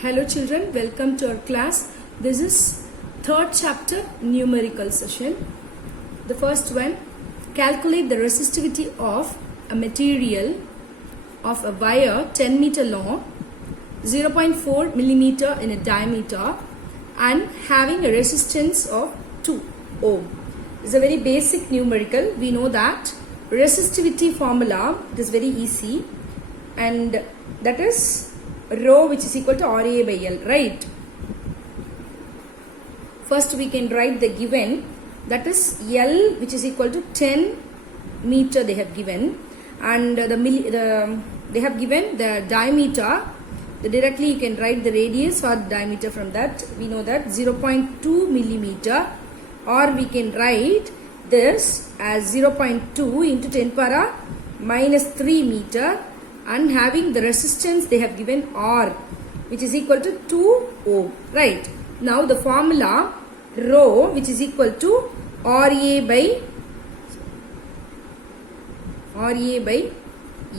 Hello children, welcome to our class. This is third chapter numerical session. The first one, calculate the resistivity of a material of a wire 10 meter long, 0.4 millimeter in a diameter and having a resistance of 2 ohm. It's a very basic numerical. We know that resistivity formula is very easy and that is rho which is equal to RA by L, right? First we can write the given, that is L which is equal to 10 meter they have given, and they have given the diameter. Directly you can write the radius or the diameter from that. We know that 0.2 millimeter, or we can write this as 0.2 into 10 power minus 3 meter, and having the resistance they have given R which is equal to 2 ohm, right? Now the formula rho which is equal to RA by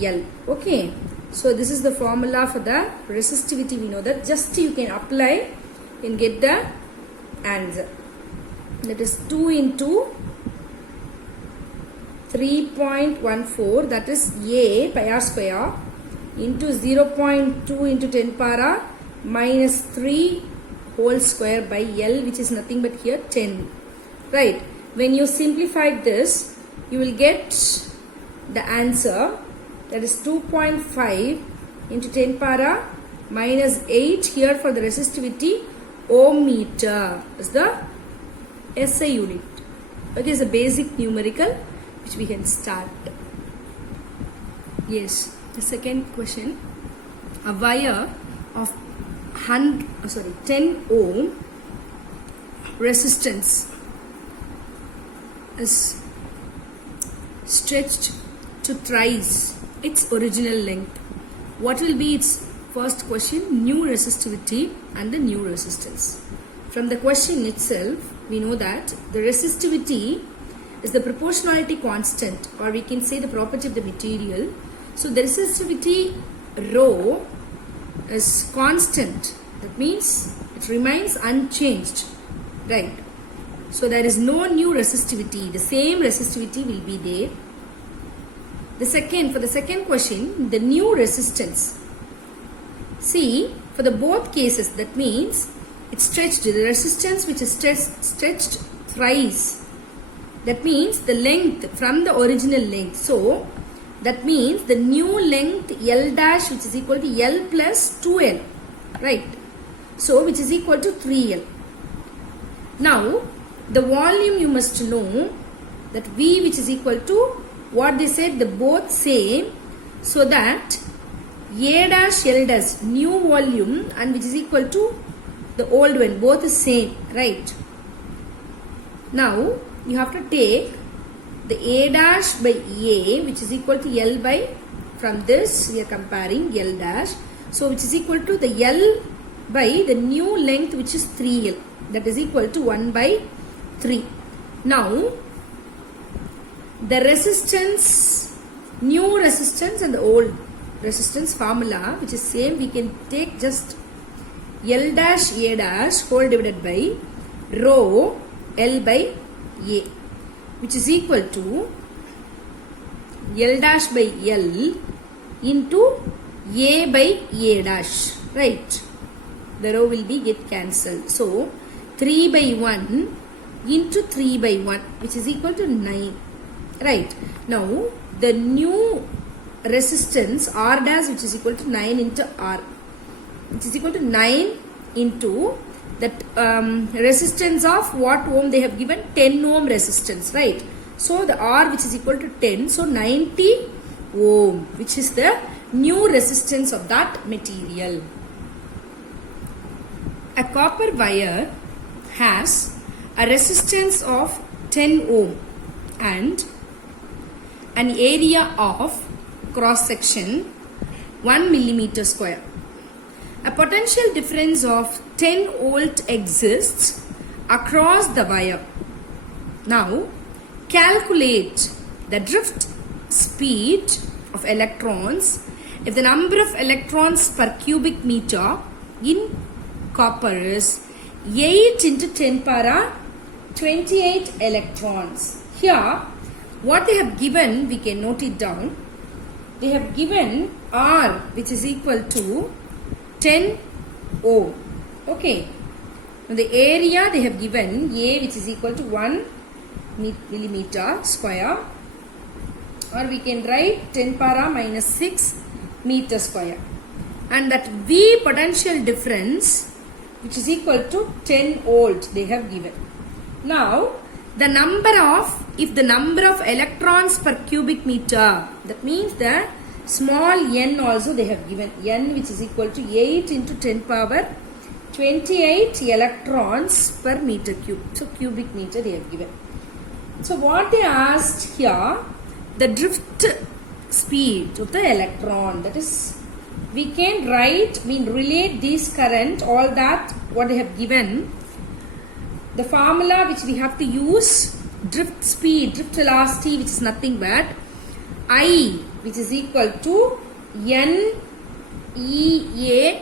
L. Okay, so this is the formula for the resistivity. We know that, just you can apply and get the answer. That is 2 into 3.14, that is A pi r square into 0.2 into 10 power minus 3 whole square by L, which is nothing but here 10, right? When you simplify this, you will get the answer, that is 2.5 into 10 power minus 8 here for the resistivity. Ohm meter is the SI unit. Okay, it's a basic numerical which we can start. Yes, the second question, a wire of 10 ohm resistance is stretched to thrice its original length. What will be its first question? New resistivity and the new resistance. From the question itself, we know that the resistivity is the proportionality constant, or we can say the property of the material. So the resistivity rho is constant. That means it remains unchanged, right? So there is no new resistivity. The same resistivity will be there. For the second question, the new resistance. See, for the both cases, that means it's stretched. The resistance which is stretched thrice. That means the length from the original length. So that means the new length L dash which is equal to L plus 2L, right? So which is equal to 3L. Now the volume you must know, that V which is equal to what they said, the both same, so that A dash L dash new volume and which is equal to the old one, both is same, right? Now you have to take the A dash by A which is equal to L by, from this we are comparing L dash, so which is equal to the L by the new length which is 3L, that is equal to 1 by 3. Now the resistance, new resistance and the old resistance formula which is same, we can take just L dash A dash whole divided by rho L by A, which is equal to L dash by L into A by A dash, right? The rho will be get cancelled. So 3 by 1 into 3 by 1 which is equal to 9, right? Now the new resistance R dash which is equal to 9 into R, which is equal to 9 into that resistance of what ohm they have given, 10 ohm resistance, right? So the R which is equal to 10, so 90 ohm, which is the new resistance of that material. A copper wire has a resistance of 10 ohm and an area of cross section 1 millimeter square. A potential difference of 10 volt exists across the wire. Now calculate the drift speed of electrons if the number of electrons per cubic meter in copper is 8 into 10 power 28 electrons. Here, what they have given, we can note it down. They have given R, which is equal to 10 ohm. Okay. Now the area they have given A, which is equal to 1 millimeter square, or we can write 10 power minus 6 meter square. And that V potential difference, which is equal to 10 volt, they have given. Now, the number of, if the number of electrons per cubic meter, that means the small n also they have given, n which is equal to 8 into 10 power 28 electrons per meter cube. So, cubic meter they have given. So, what they asked here, the drift speed of the electron, that is, we can write, relate this current, all that what they have given. The formula which we have to use, drift speed, drift velocity, which is nothing but I, which is equal to N E A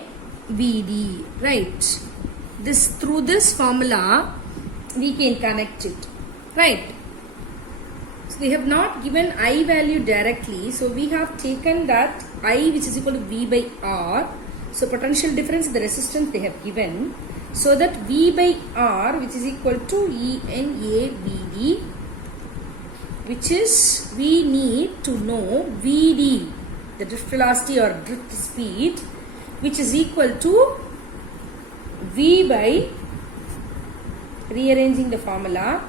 V D, right? This, through this formula we can connect it, right? So they have not given I value directly, so we have taken that I, which is equal to V by R. So potential difference in the resistance they have given, so that V by R, which is equal to ENAVD, which is, we need to know VD, the drift velocity or drift speed, which is equal to V by, rearranging the formula,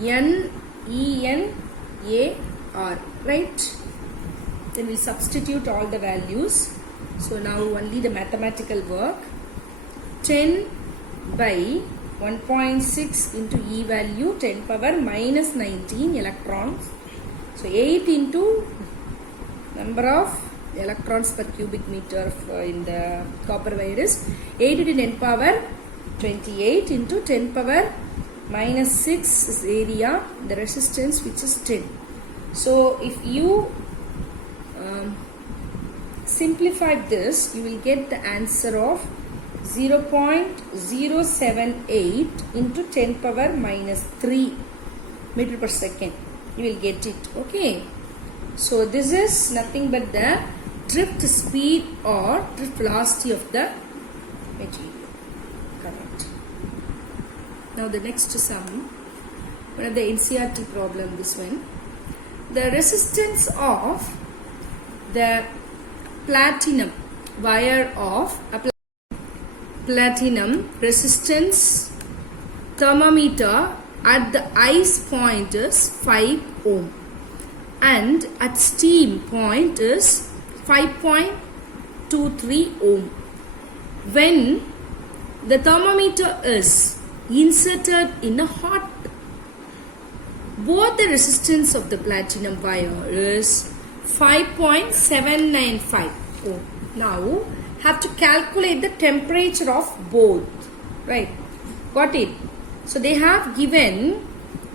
NENAR, right? Then we substitute all the values. So now only the mathematical work. 10 by 1.6 into E value, 10 power minus 19 electrons. So 8 into number of electrons per cubic meter in the copper wire is 8 into 10 power 28 into 10 power minus 6 is area, the resistance which is 10. So if you simplify this, you will get the answer of 0.078 into 10 power minus 3 meter per second. You will get it. Okay. So this is nothing but the drift speed or drift velocity of the material. Correct. Now the next sum, one of the NCERT problem, this one. The resistance of the platinum wire of a platinum resistance thermometer at the ice point is 5 ohm and at steam point is 5.23 ohm. When the thermometer is inserted in a hot, both the resistance of the platinum wire is 5.795 ohm. Now have to calculate the temperature of both, right? Got it? So they have given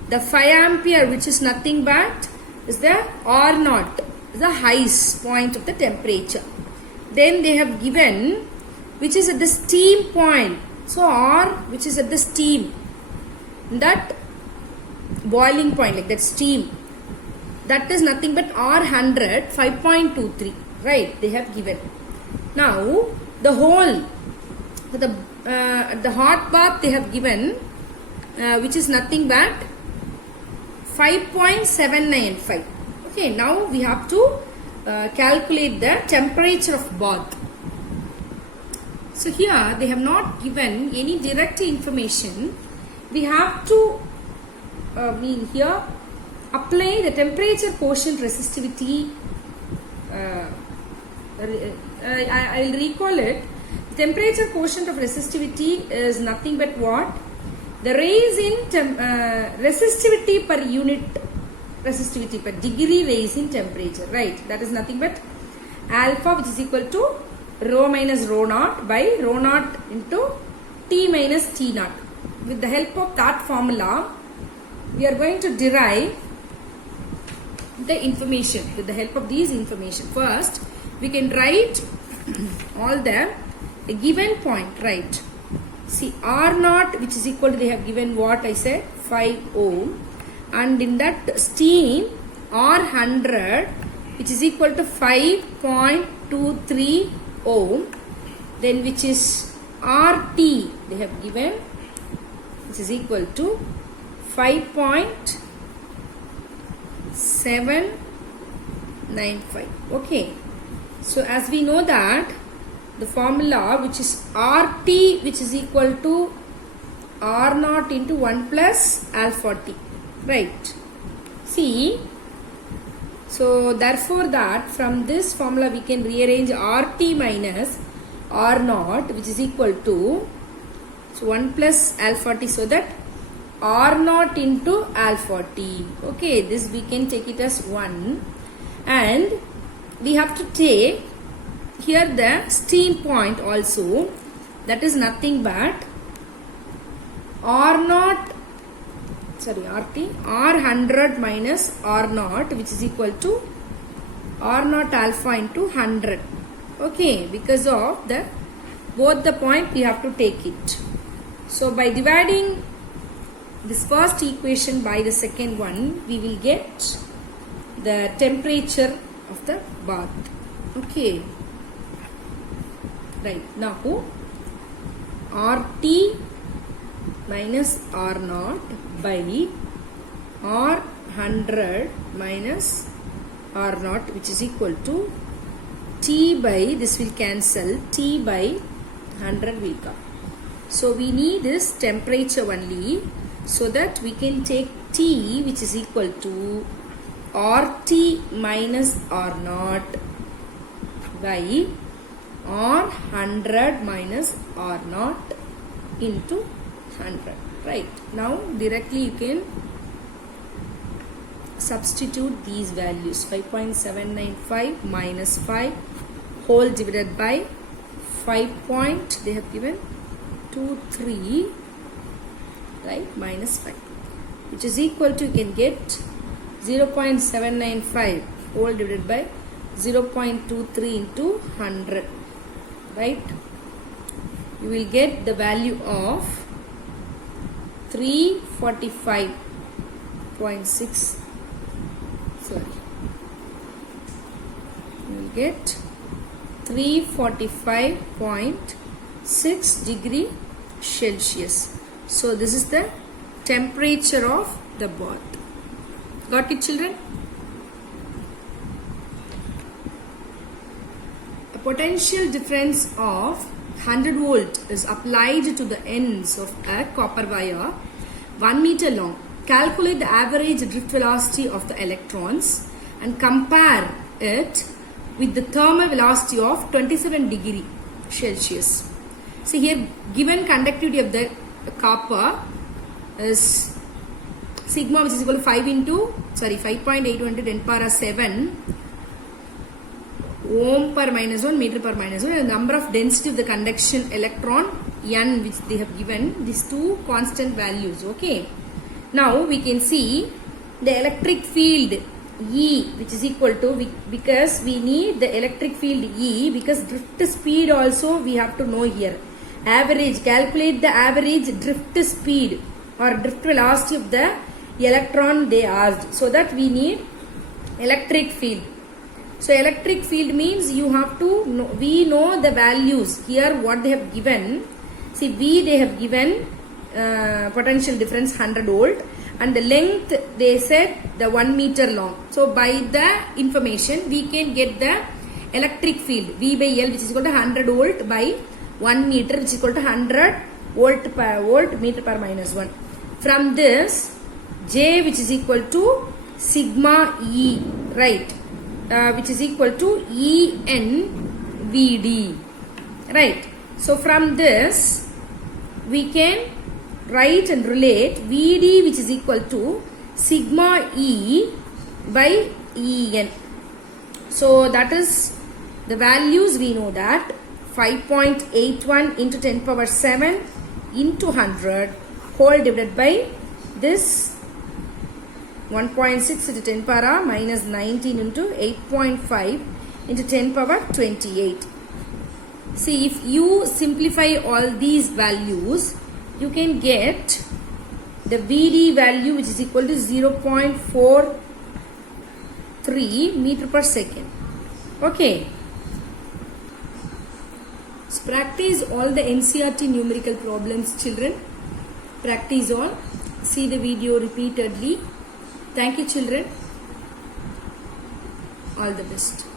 the 5 ampere, which is nothing but is the R naught, the highest point of the temperature. Then they have given which is at the steam point. So R, which is at the steam, that boiling point, like that steam, that is nothing but R100, 5.23, right? They have given. Now the hole, the hot bath they have given, which is nothing but 5.795. Okay, now we have to calculate the temperature of bath. So here they have not given any direct information. We have to here apply the temperature quotient resistivity. I will recall it. Temperature quotient of resistivity is nothing but what? The raise in resistivity per unit, resistivity per degree raise in temperature, right? That is nothing but alpha, which is equal to rho minus rho naught by rho naught into T minus T naught. With the help of that formula, we are going to derive the information with the help of these information. First, we can write all the a given point, right? See, R naught, which is equal to, they have given what I said, 5 ohm, and in that steam R100, which is equal to 5.23 ohm, then which is RT, they have given, which is equal to 5.795. Okay, so as we know that the formula, which is RT, which is equal to R naught into 1 plus alpha T, right? See, so therefore that from this formula we can rearrange RT minus R naught, which is equal to, so 1 plus alpha T, so that R naught into alpha T. Okay, this we can take it as 1, and we have to take here the steam point also, that is nothing but R naught, sorry, RT, R100 minus R naught, which is equal to R naught alpha into 100. Okay, because of the both the point we have to take it. So by dividing this first equation by the second one, we will get the temperature of the bath. Okay, right, now RT minus R naught by R100 minus R naught, which is equal to T by, this will cancel, T by 100 will come. So we need this temperature only, so that we can take T, which is equal to RT minus R naught by R100 minus R naught into 100. Right, now directly you can substitute these values, 5.795 minus 5 whole divided by 5 point, they have given 23, right, minus 5, which is equal to, you can get 0.795 whole divided by 0.23 into 100, right? You will get the value of 345.6, sorry, you will get 345.6 degree Celsius. So this is the temperature of the bath. Got it, children? A potential difference of 100 volt is applied to the ends of a copper wire 1 meter long. Calculate the average drift velocity of the electrons and compare it with the thermal velocity of 27 degree Celsius. See here, given conductivity of the copper is sigma, which is equal to 5.81 into 10 power 7 ohm per minus 1 meter per minus 1, and the number of density of the conduction electron n, which they have given, these two constant values. Okay, now we can see the electric field E, which is equal to, because we need the electric field E, because drift speed also we have to know here. Average, calculate the average drift speed or drift velocity of the electron they asked, so that we need electric field. So electric field means you have to know, we know the values here what they have given. See, V they have given potential difference 100 volt, and the length they said the 1 meter long. So by the information we can get the electric field V by L, which is equal to 100 volt by 1 meter, which is equal to 100 volt per volt meter per minus 1. From this, J, which is equal to sigma E, right, which is equal to ENVD, right. So from this we can write and relate VD, which is equal to sigma E by EN. So that is the values we know, that 5.81 into 10 power 7 into 100 whole divided by this 1.6 into 10 power minus 19 into 8.5 into 10 power 28. See, if you simplify all these values, you can get the VD value, which is equal to 0.43 meter per second. Okay. So practice all the NCERT numerical problems, children. Practice all. See the video repeatedly. Thank you, children. All the best.